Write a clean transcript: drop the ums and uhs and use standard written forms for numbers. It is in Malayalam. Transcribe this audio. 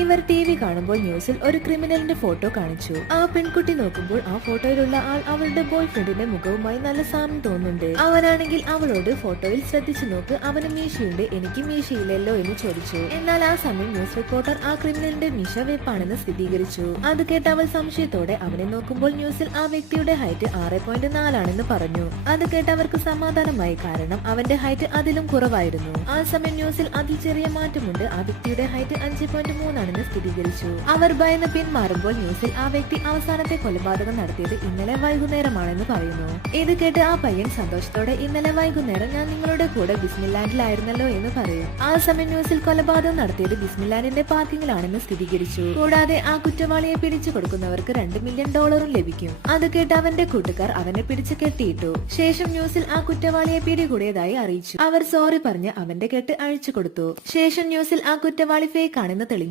ഇവർ TV കാണുമ്പോൾ ന്യൂസിൽ ഒരു ക്രിമിനലിന്റെ ഫോട്ടോ കാണിച്ചു. ആ പെൺകുട്ടി നോക്കുമ്പോൾ ആ ഫോട്ടോയിലുള്ള ആൾ അവളുടെ ബോയ് ഫ്രണ്ടിന്റെ മുഖവുമായി നല്ല സാമ്യം തോന്നുന്നുണ്ട്. അവനാണെങ്കിൽ അവളോട് ഫോട്ടോയിൽ ശ്രദ്ധിച്ചു നോക്ക്, അവന് മീശയുണ്ട്, എനിക്ക് മീശയില്ലല്ലോ എന്ന് ചോദിച്ചു. എന്നാൽ ആ സമയം ന്യൂസ് റിപ്പോർട്ടർ ആ ക്രിമിനലിന്റെ മീശ വെപ്പാണെന്ന് സ്ഥിരീകരിച്ചു. അത് കേട്ട് അവൾ സംശയത്തോടെ അവനെ നോക്കുമ്പോൾ ന്യൂസിൽ ആ വ്യക്തിയുടെ ഹൈറ്റ് 6.4 ആണെന്ന് പറഞ്ഞു. അത് കേട്ട് അവർക്ക് സമാധാനമായി, കാരണം അവന്റെ ഹൈറ്റ് അതിലും കുറവായിരുന്നു. ആ സമയം ന്യൂസിൽ അതിചെറിയ മാറ്റമുണ്ട്, ആ വ്യക്തിയുടെ ഹൈറ്റ് 5.3 ആണെന്ന് സ്ഥിരീകരിച്ചു. അവർ ഭയന്ന് പിന്മാറുമ്പോൾ ന്യൂസിൽ ആ വ്യക്തി അവസാനത്തെ കൊലപാതകം നടത്തിയത് ഇന്നലെ വൈകുന്നേരമാണെന്ന് പറയുന്നു. ഇത് കേട്ട് ആ പയ്യൻ സന്തോഷത്തോടെ ഇന്നലെ വൈകുന്നേരം ഞാൻ നിങ്ങളുടെ കൂടെ ബിസ്മില്ലാൻഡിലായിരുന്നല്ലോ എന്ന് പറയും. ആ സമയം ന്യൂസിൽ കൊലപാതകം നടത്തിയത് ബിസ്മില്ലാൻഡിന്റെ പാർക്കിങ്ങിലാണെന്ന് സ്ഥിരീകരിച്ചു. കൂടാതെ ആ കുറ്റവാളിയെ പിടിച്ചു കൊടുക്കുന്നവർക്ക് $2 മില്യൺ ലഭിക്കും. അത് കേട്ട് അവന്റെ കൂട്ടുകാർ അവനെ പിടിച്ചു കെട്ടിയിട്ടു. ശേഷം ന്യൂസിൽ ആ കുറ്റവാളിയെ പിടികൂടിയതായി അറിയിച്ചു. അവർ സോറി പറഞ്ഞ് അവന്റെ കെട്ട് അഴിച്ചു കൊടുത്തു. ശേഷം ന്യൂസിൽ ആ കുറ്റവാളി ഫേക്ക് ആണെന്ന് തെളിഞ്ഞു.